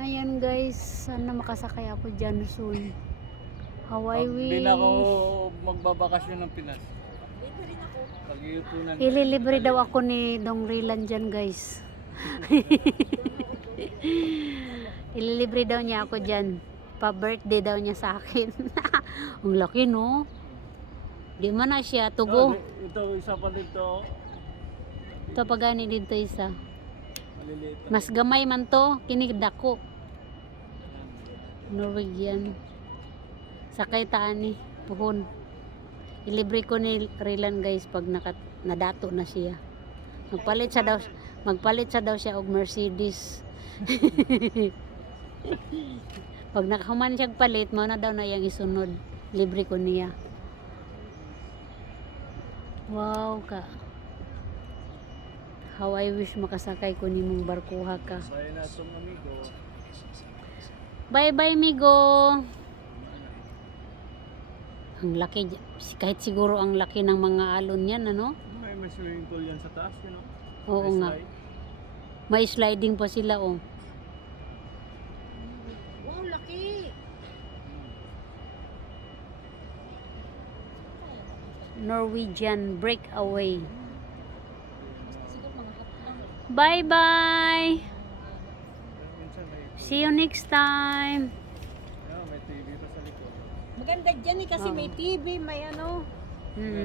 Ayan guys, sana makasakay ako dyan soon. Hawaii Hindi na ako wish. magbabakasyon ng Pinas. Pag-iutunan. Ililibre daw ako ni Dong Rilan dyan guys. Ililibre daw niya ako dyan. Pa-birthday daw niya sa akin. Ang laki no? Di man na siya. Tugo. Ito, isa pa dito. Ito pagani dito isa. Maliliit. Mas gamay man to. Kinigdako. Norwegian. Sakay taan ni. Puhon. Ilibre ko ni Rilan guys pag nadato na siya. Magpalit siya daw siya og Mercedes. Pag nakahuman siya palit, mao na daw na yang isunod. Libre ko niya. Wow ka. How I wish makasakay ko ni mong barkuha ka. Saya na itong amigo. Bye bye migo. Ang laki, kahit siguro ang laki ng mga alon yan, ano? May swimming pool yan sa taas, you know? Oo nga. May sliding pa sila, oh. Wow, laki! Norwegian breakaway. Bye bye. See you next time. May TV pa sa likod. Maganda dyan eh kasi may TV, may ano.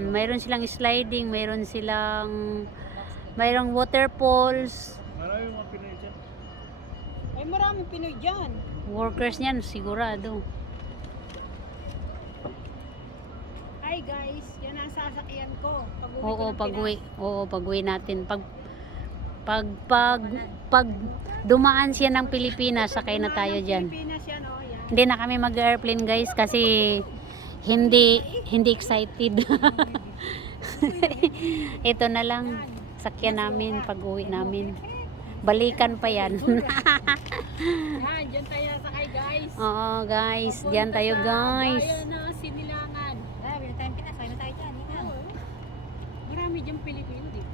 Mayroon silang sliding, mayroong waterfalls. Marami mga Pinoy dyan. Ay, maraming Pinoy dyan. Workers niyan, sigurado. Hi guys, yan ang sasakyan ko. Oo, pag-uwi natin. Pag dumaan siya ng Pilipinas, sakay na tayo diyan. Pilipinas yan, oh, yan. Hindi na kami mag-airplane guys kasi hindi excited. Ito na lang sakyan namin pag-uwi namin. Balikan pa yan. Yan, dyan tayo sakay guys. Oo guys, diyan tayo guys. Bayan na Sinilangan. Ah, wala tayong Pinas, sakay na tayo dyan. Marami dyan Pilipino din.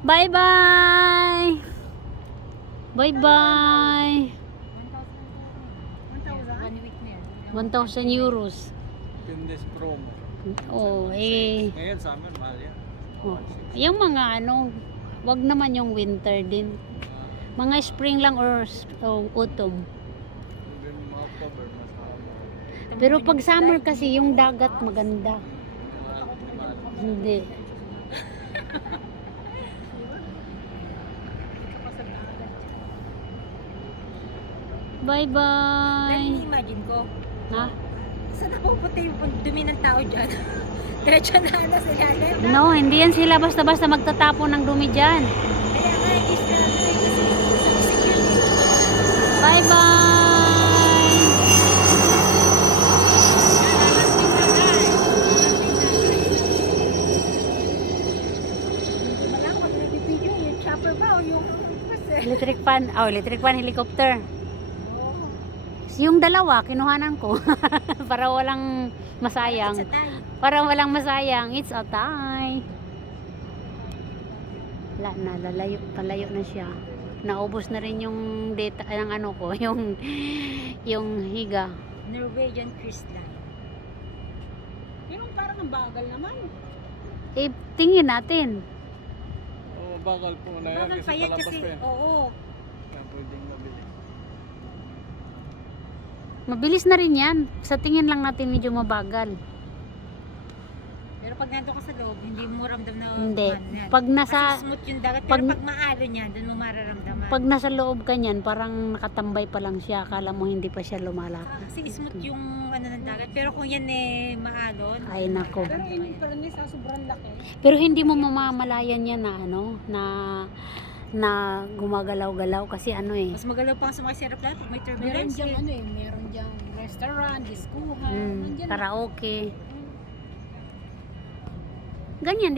Bye bye. Bye bye. 1,000 euros. Pindes promo. Oh, eh. Ngayon sa amin, mahal yan. Oh. Yung mga ano, wag naman yung winter din. Mga spring lang or autumn. Even mga October, mas mahal. Pero pag summer kasi yung dagat maganda. Mahal. Hindi. Bye bye. Imagine ko, Ha? saan napupunta yung dumi ng tao dyan? Diretso na ano sa ilalim. No, hindi yan sila basta-basta magtatapon ng dumi dyan. Kaya nga, is na security. Bye bye. Malang pag nag-video, yung chopper ba o yung Electric fan. Oh, electric fan, helicopter. oh, Yung dalawa, kinuhanan ko. Para walang masayang. sa tayo. Para walang masayang. It's a tie. Wala na, palayo na siya. Naubos na rin yung data, ang ano ko, yung higa. Norwegian cruise line. Pero parang ang bagal naman. Eh, tingin natin. Oo, bagal po na yan. Bagal Kasi pa yan palabas kasi, pa yan. oo. Kaya pwedeng mabili. Mabilis na rin yan. Sa tingin lang natin medyo mabagal. Pero pag nandun ka sa loob, hindi mo ramdam na Hindi. ano yan. Pag nasa, Kasi smooth yung dagat, pero pag- pag maalo niya, doon mo mararamdaman. pag nasa loob ka niyan, parang nakatambay pa lang siya. Akala mo hindi pa siya lumalakad. Kasi smooth yung ano ng dagat, pero kung yan eh maalon. Ay, nako. Pero yun pala niya sa sobrang laki. Pero hindi mo mamamalayan yan na ano, na gumagalaw-galaw kasi ano eh. Mas magalaw pa sa mga aeroplano pag may turbulence. Meron diyang restaurant, diskuhan, Karaoke. Ganyan din.